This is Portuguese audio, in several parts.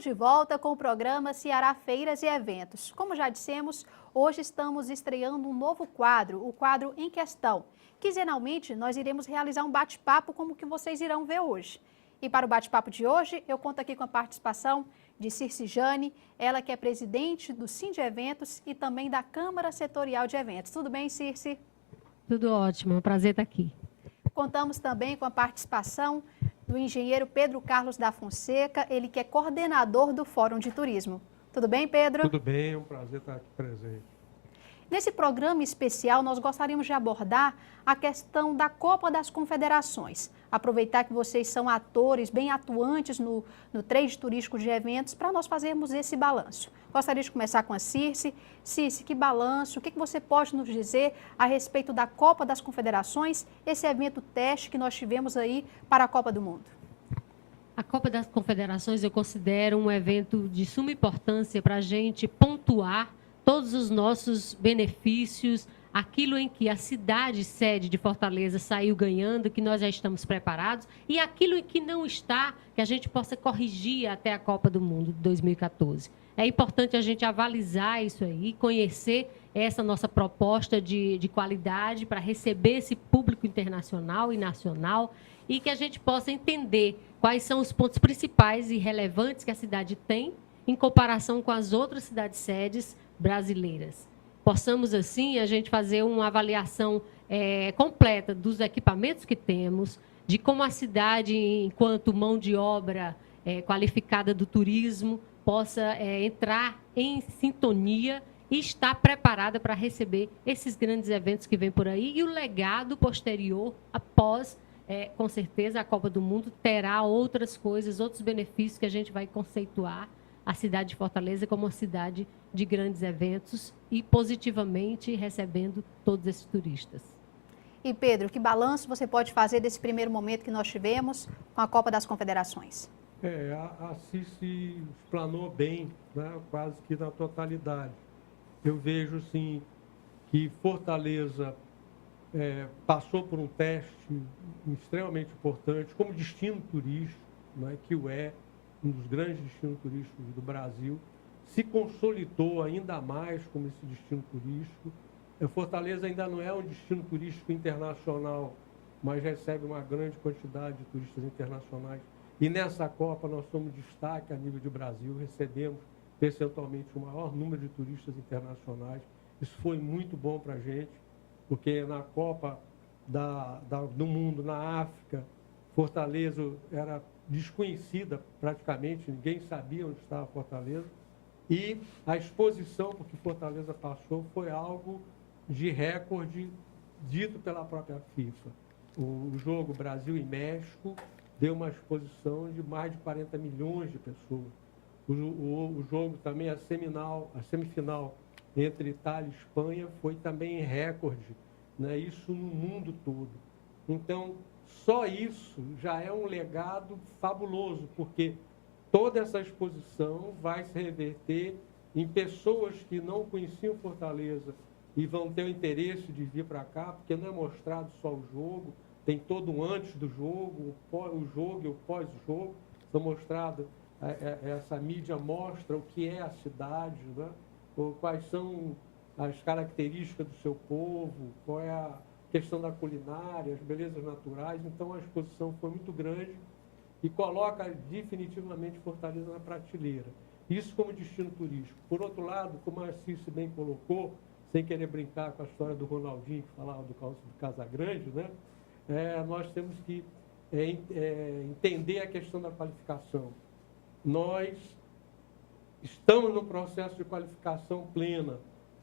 Estamos de volta com o programa Ceará Feiras e Eventos. Como já dissemos, hoje estamos estreando um novo quadro, o quadro Em Questão. Quinzenalmente, nós iremos realizar um bate-papo como o que vocês irão ver hoje. E para o bate-papo de hoje, eu conto aqui com a participação de Circe Jane, ela que é presidente do Sim de Eventos e também da Câmara Setorial de Eventos. Tudo bem, Circe? Tudo ótimo, é um prazer estar aqui. Contamos também com a participação do engenheiro Pedro Carlos da Fonseca, ele que é coordenador do Fórum de Turismo. Tudo bem, Pedro? Tudo bem, é um prazer estar aqui presente. Nesse programa especial, nós gostaríamos de abordar a questão da Copa das Confederações. Aproveitar que vocês são atores bem atuantes no trade turístico de eventos para nós fazermos esse balanço. Gostaria de começar com a Circe. Circe, que balanço, o que você pode nos dizer a respeito da Copa das Confederações, esse evento teste que nós tivemos aí para a Copa do Mundo? A Copa das Confederações eu considero um evento de suma importância para a gente pontuar todos os nossos benefícios, aquilo em que a cidade sede de Fortaleza saiu ganhando, que nós já estamos preparados, e aquilo em que não está, que a gente possa corrigir até a Copa do Mundo de 2014. É importante a gente avalizar isso aí, conhecer essa nossa proposta de qualidade para receber esse público internacional e nacional e que a gente possa entender quais são os pontos principais e relevantes que a cidade tem em comparação com as outras cidades sedes brasileiras. Possamos, assim, a gente fazer uma avaliação completa dos equipamentos que temos, de como a cidade, enquanto mão de obra qualificada do turismo, possa entrar em sintonia e estar preparada para receber esses grandes eventos que vêm por aí e o legado posterior, após, com certeza, a Copa do Mundo terá outras coisas, outros benefícios que a gente vai conceituar a cidade de Fortaleza como uma cidade de grandes eventos e positivamente recebendo todos esses turistas. E Pedro, que balanço você pode fazer desse primeiro momento que nós tivemos com a Copa das Confederações? A Circe explanou bem, né, quase que na totalidade. Eu vejo, sim, que Fortaleza passou por um teste extremamente importante como destino turístico, né, que é um dos grandes destinos turísticos do Brasil, se consolidou ainda mais como esse destino turístico. Fortaleza ainda não é um destino turístico internacional, mas recebe uma grande quantidade de turistas internacionais. E nessa Copa nós somos destaque a nível de Brasil, recebemos percentualmente o maior número de turistas internacionais. Isso foi muito bom para a gente, porque na Copa do Mundo, na África, Fortaleza era desconhecida praticamente, ninguém sabia onde estava Fortaleza. E a exposição, porque Fortaleza passou, foi algo de recorde dito pela própria FIFA. O jogo Brasil e México deu uma exposição de mais de 40 milhões de pessoas. O jogo também, a semifinal entre Itália e Espanha foi também recorde, né? Isso no mundo todo. Então, só isso já é um legado fabuloso, porque toda essa exposição vai se reverter em pessoas que não conheciam Fortaleza e vão ter o interesse de vir para cá, porque não é mostrado só o jogo, tem todo o antes do jogo, o jogo e o pós-jogo, são mostrados, essa mídia mostra o que é a cidade, né? Quais são as características do seu povo, qual é a questão da culinária, as belezas naturais. Então a exposição foi muito grande e coloca definitivamente Fortaleza na prateleira. Isso como destino turístico. Por outro lado, como a Circe bem colocou, sem querer brincar com a história do Ronaldinho, que falava do Casagrande, né? Nós temos que entender a questão da qualificação. Nós estamos no processo de qualificação plena,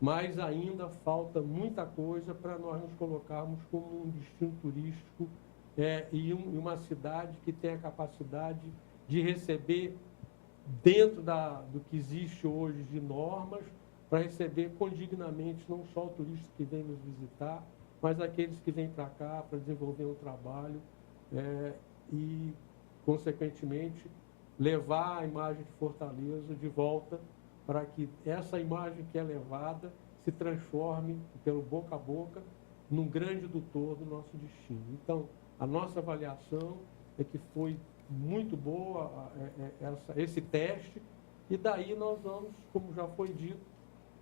mas ainda falta muita coisa para nós nos colocarmos como um destino turístico e uma cidade que tem a capacidade de receber dentro do que existe hoje de normas, para receber condignamente não só o turista que vem nos visitar, mas aqueles que vêm para cá para desenvolver um trabalho e, consequentemente, levar a imagem de Fortaleza de volta para que essa imagem que é levada se transforme, pelo boca a boca, num grande indutor do nosso destino. Então, a nossa avaliação é que foi muito boa esse teste, e daí nós vamos, como já foi dito,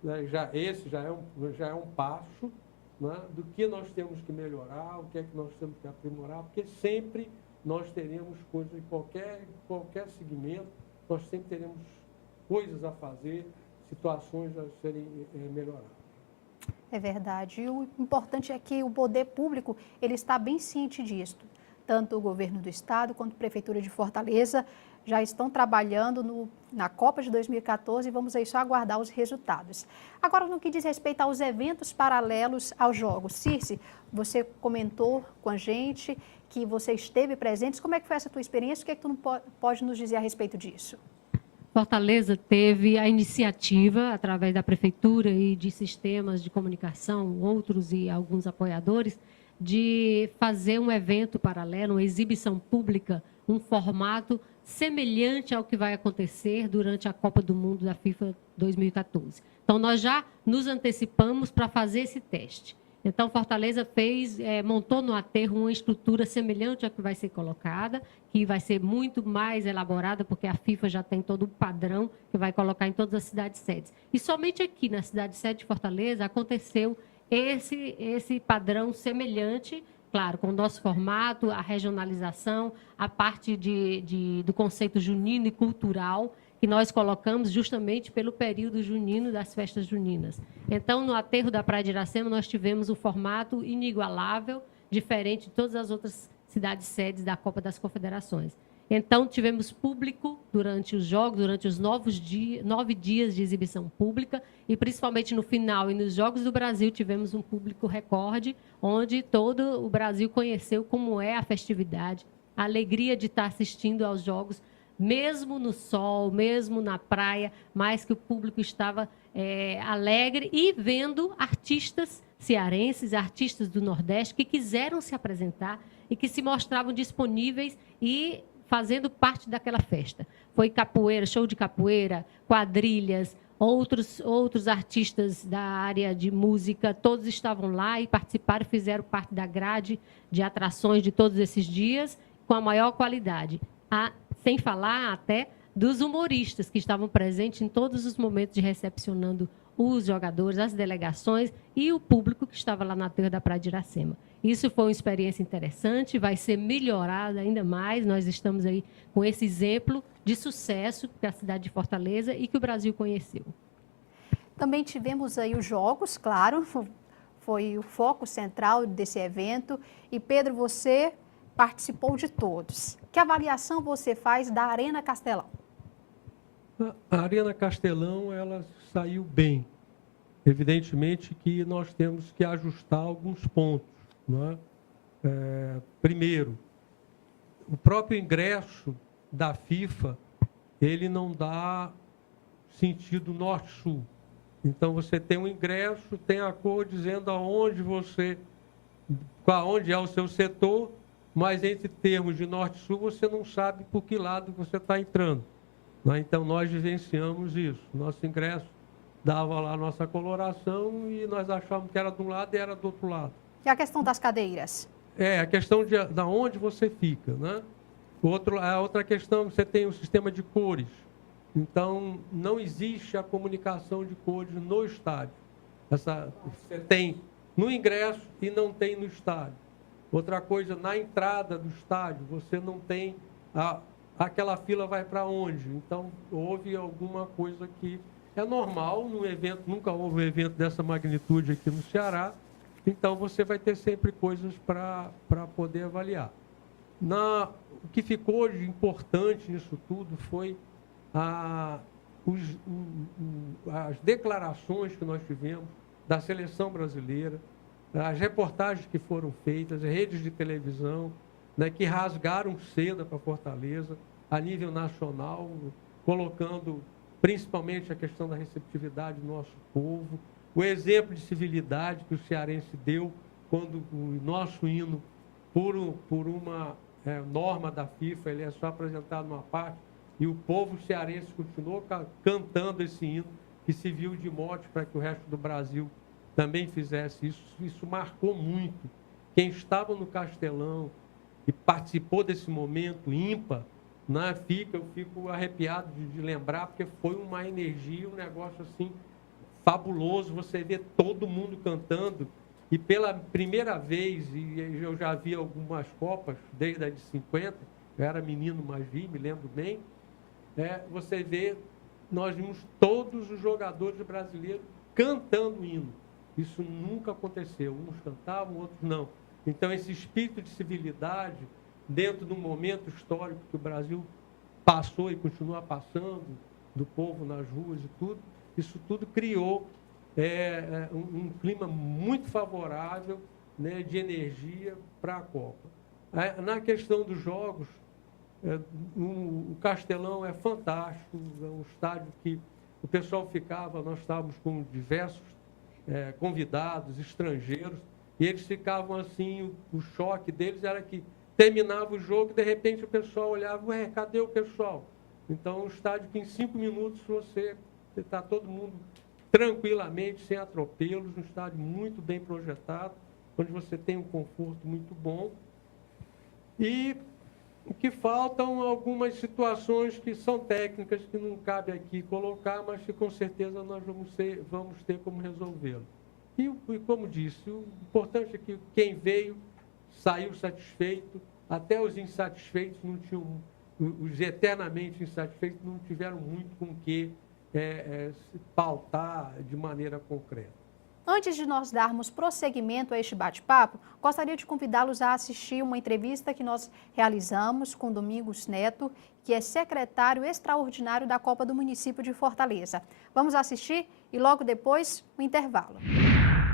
né, esse já é um passo, né, do que nós temos que melhorar, o que é que nós temos que aprimorar, porque sempre nós teremos coisas, em qualquer segmento, nós sempre teremos coisas a fazer, situações a serem melhoradas. É verdade. E o importante é que o poder público ele está bem ciente disso. Tanto o governo do estado quanto a Prefeitura de Fortaleza já estão trabalhando na Copa de 2014 e vamos aí só aguardar os resultados. Agora, no que diz respeito aos eventos paralelos aos Jogos. Circe, você comentou com a gente que você esteve presente. Como é que foi essa tua experiência? O que é que tu pode nos dizer a respeito disso? Fortaleza teve a iniciativa, através da Prefeitura e de sistemas de comunicação, outros e alguns apoiadores, de fazer um evento paralelo, uma exibição pública, um formato semelhante ao que vai acontecer durante a Copa do Mundo da FIFA 2014. Então, nós já nos antecipamos para fazer esse teste. Então, Fortaleza montou no aterro uma estrutura semelhante à que vai ser colocada, que vai ser muito mais elaborada, porque a FIFA já tem todo o padrão que vai colocar em todas as cidades-sedes. E somente aqui, na cidade-sede de Fortaleza, aconteceu esse padrão semelhante, claro, com o nosso formato, a regionalização, a parte do conceito junino e cultural, que nós colocamos justamente pelo período junino das festas juninas. Então, no aterro da Praia de Iracema, nós tivemos um formato inigualável, diferente de todas as outras cidades-sedes da Copa das Confederações. Então, tivemos público durante os jogos, durante os 9 dias de exibição pública, e principalmente no final e nos Jogos do Brasil, tivemos um público recorde, onde todo o Brasil conheceu como é a festividade, a alegria de estar assistindo aos jogos, mesmo no sol, mesmo na praia, mas que o público estava alegre e vendo artistas cearenses, artistas do Nordeste, que quiseram se apresentar e que se mostravam disponíveis e fazendo parte daquela festa. Foi capoeira, show de capoeira, quadrilhas, outros artistas da área de música, todos estavam lá e participaram, fizeram parte da grade de atrações de todos esses dias, com a maior qualidade. Sem falar até dos humoristas que estavam presentes em todos os momentos de recepcionando os jogadores, as delegações e o público que estava lá na Terra da Praia de Iracema. Isso foi uma experiência interessante, vai ser melhorada ainda mais. Nós estamos aí com esse exemplo de sucesso que a cidade de Fortaleza e que o Brasil conheceu. Também tivemos aí os jogos, claro, foi o foco central desse evento. E, Pedro, você participou de todos. Que avaliação você faz da Arena Castelão? A Arena Castelão, ela saiu bem. Evidentemente que nós temos que ajustar alguns pontos. Não é? Primeiro, o próprio ingresso da FIFA, ele não dá sentido norte-sul. Então, você tem um ingresso, tem a cor dizendo aonde é o seu setor, mas entre termos de norte e sul, você não sabe por que lado você está entrando. Então, nós vivenciamos isso. Nosso ingresso dava lá a nossa coloração e nós achávamos que era de um lado e era do outro lado. E a questão das cadeiras? A questão de onde você fica, né? A outra questão, você tem um sistema de cores. Então, não existe a comunicação de cores no estádio. Você tem no ingresso e não tem no estádio. Outra coisa, na entrada do estádio, você não tem aquela fila vai para onde? Então, houve alguma coisa que é normal no evento, nunca houve um evento dessa magnitude aqui no Ceará, então você vai ter sempre coisas para poder avaliar. O que ficou de importante nisso tudo foi as declarações que nós tivemos da seleção brasileira, as reportagens que foram feitas, as redes de televisão, né, que rasgaram seda para Fortaleza, a nível nacional, colocando principalmente a questão da receptividade do nosso povo, o exemplo de civilidade que o cearense deu quando o nosso hino, por uma norma da FIFA, ele é só apresentado numa parte, e o povo cearense continuou cantando esse hino, que se viu de mote para que o resto do Brasil também fizesse isso. Isso marcou muito. Quem estava no Castelão e participou desse momento ímpar, né? Eu fico arrepiado de lembrar, porque foi uma energia, um negócio assim fabuloso, você vê todo mundo cantando, e pela primeira vez, e eu já vi algumas Copas, desde a de 50, eu era menino, mas vi, me lembro bem, você vê, nós vimos todos os jogadores brasileiros cantando o hino. Isso nunca aconteceu, uns cantavam, outros não. Então, esse espírito de civilidade, dentro de um momento histórico que o Brasil passou e continua passando, do povo nas ruas e tudo, isso tudo criou um clima muito favorável, né, de energia para a Copa. Na questão dos jogos, o Castelão é fantástico, é um estádio que o pessoal ficava, nós estávamos com diversos convidados, estrangeiros, e eles ficavam assim, o choque deles era que terminava o jogo, de repente o pessoal olhava, ué, cadê o pessoal? Então, um estádio que em 5 minutos você está todo mundo tranquilamente, sem atropelos, um estádio muito bem projetado, onde você tem um conforto muito bom. E o que faltam algumas situações que são técnicas, que não cabe aqui colocar, mas que com certeza nós vamos ter como resolvê-lo. E como disse, o importante é que quem veio saiu satisfeito, até os insatisfeitos não tinham, os eternamente insatisfeitos não tiveram muito com o que se pautar de maneira concreta. Antes de nós darmos prosseguimento a este bate-papo, gostaria de convidá-los a assistir uma entrevista que nós realizamos com Domingos Neto, que é secretário extraordinário da Copa do Município de Fortaleza. Vamos assistir e logo depois o intervalo.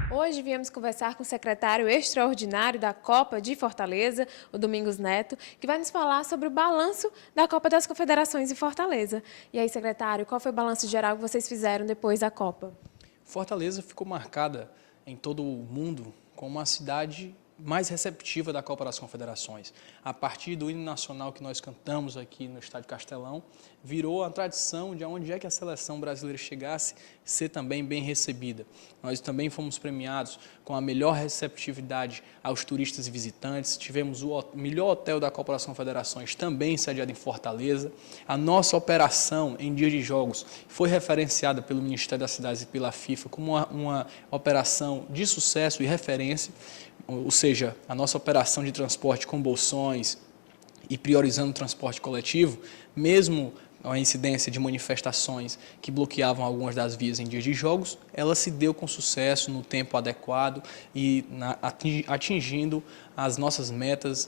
Hoje viemos conversar com o secretário extraordinário da Copa de Fortaleza, o Domingos Neto, que vai nos falar sobre o balanço da Copa das Confederações em Fortaleza. E aí, secretário, qual foi o balanço geral que vocês fizeram depois da Copa? Fortaleza ficou marcada em todo o mundo como uma cidade mais receptiva da Copa das Confederações. A partir do hino nacional que nós cantamos aqui no Estádio Castelão, virou a tradição de onde é que a seleção brasileira chegasse, ser também bem recebida. Nós também fomos premiados com a melhor receptividade aos turistas e visitantes, tivemos o melhor hotel da Copa das Confederações também sediado em Fortaleza. A nossa operação em dias de jogos foi referenciada pelo Ministério das Cidades e pela FIFA como uma operação de sucesso e referência, ou seja, a nossa operação de transporte com bolsões e priorizando o transporte coletivo, mesmo a incidência de manifestações que bloqueavam algumas das vias em dias de jogos, ela se deu com sucesso, no tempo adequado e atingindo as nossas metas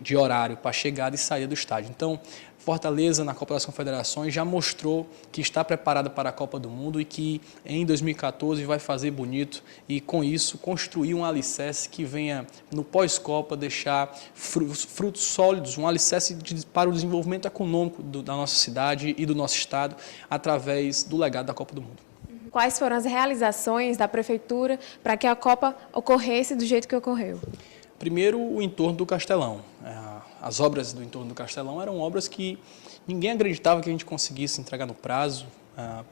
de horário para chegada e saída do estádio. Então, Fortaleza, na Copa das Confederações, já mostrou que está preparada para a Copa do Mundo e que em 2014 vai fazer bonito e, com isso, construir um alicerce que venha, no pós-Copa, deixar frutos sólidos, um alicerce para o desenvolvimento econômico da nossa cidade e do nosso estado, através do legado da Copa do Mundo. Quais foram as realizações da Prefeitura para que a Copa ocorresse do jeito que ocorreu? Primeiro, o entorno do Castelão. As obras do entorno do Castelão eram obras que ninguém acreditava que a gente conseguisse entregar no prazo.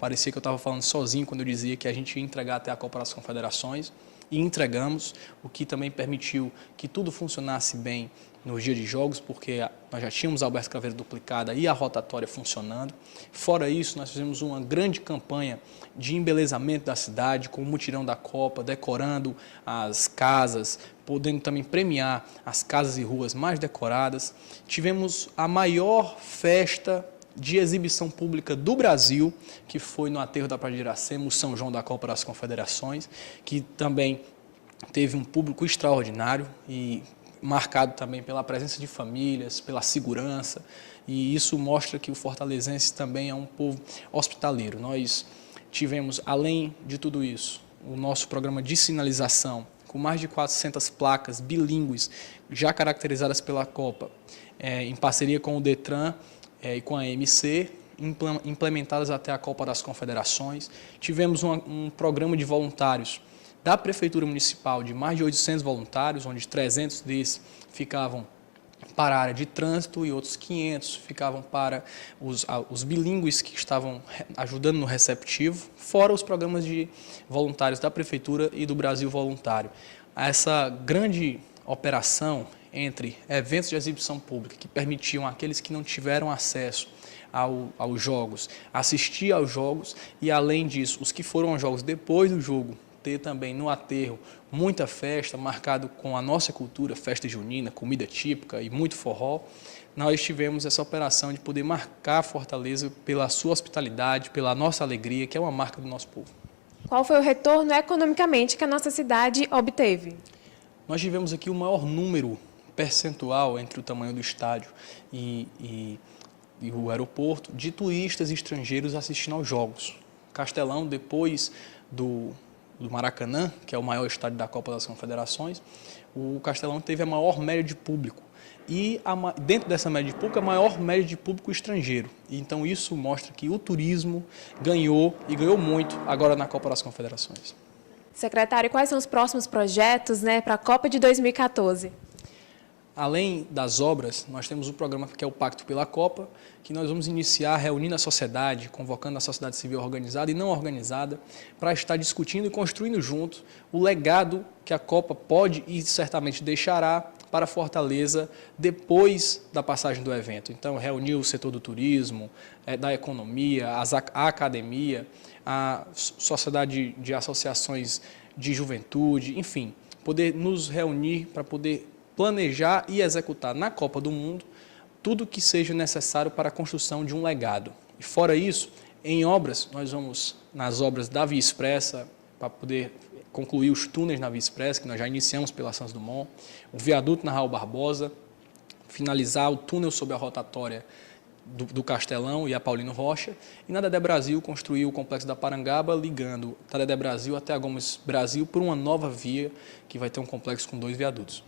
Parecia que eu estava falando sozinho quando eu dizia que a gente ia entregar até a Copa das Confederações, e entregamos, o que também permitiu que tudo funcionasse bem nos dias de jogos, porque nós já tínhamos a Alberto Craveiro duplicada e a rotatória funcionando. Fora isso, nós fizemos uma grande campanha de embelezamento da cidade, com o mutirão da Copa, decorando as casas, podendo também premiar as casas e ruas mais decoradas. Tivemos a maior festa de exibição pública do Brasil, que foi no aterro da Praia de Iracema, o São João da Copa das Confederações, que também teve um público extraordinário e marcado também pela presença de famílias, pela segurança, e isso mostra que o fortalezense também é um povo hospitaleiro. Nós tivemos, além de tudo isso, o nosso programa de sinalização, com mais de 400 placas bilíngues, já caracterizadas pela Copa, em parceria com o Detran e com a AMC, implementadas até a Copa das Confederações. Tivemos um programa de voluntários da Prefeitura Municipal de mais de 800 voluntários, onde 300 desses ficavam para a área de trânsito e outros 500 ficavam para os bilíngues que estavam ajudando no receptivo, fora os programas de voluntários da Prefeitura e do Brasil Voluntário. Essa grande operação entre eventos de exibição pública, que permitiam àqueles que não tiveram acesso aos jogos, assistir aos jogos, e além disso, os que foram aos jogos depois do jogo, ter também no aterro muita festa, marcado com a nossa cultura, festa junina, comida típica e muito forró. Nós tivemos essa operação de poder marcar Fortaleza pela sua hospitalidade, pela nossa alegria, que é uma marca do nosso povo. Qual foi o retorno economicamente que a nossa cidade obteve? Nós tivemos aqui o maior número percentual entre o tamanho do estádio e o aeroporto de turistas estrangeiros assistindo aos jogos. Castelão, depois do Maracanã, que é o maior estádio da Copa das Confederações, o Castelão teve a maior média de público. E dentro dessa média de público, a maior média de público estrangeiro. Então isso mostra que o turismo ganhou e ganhou muito agora na Copa das Confederações. Secretário, quais são os próximos projetos, para a Copa de 2014? Além das obras, nós temos um programa que é o Pacto pela Copa, que nós vamos iniciar reunindo a sociedade, convocando a sociedade civil organizada e não organizada, para estar discutindo e construindo juntos o legado que a Copa pode e certamente deixará para Fortaleza depois da passagem do evento. Então, reunir o setor do turismo, da economia, a academia, a sociedade de associações de juventude, enfim, poder nos reunir para poder planejar e executar na Copa do Mundo tudo que seja necessário para a construção de um legado. E fora isso, em obras, nós vamos nas obras da Via Expressa, para poder concluir os túneis na Via Expressa, que nós já iniciamos pela Santos Dumont, o viaduto na Raul Barbosa, finalizar o túnel sob a rotatória do Castelão e a Paulino Rocha, e na Dedé Brasil construir o complexo da Parangaba, ligando da Dedé Brasil até a Gomes Brasil por uma nova via, que vai ter um complexo com 2 viadutos.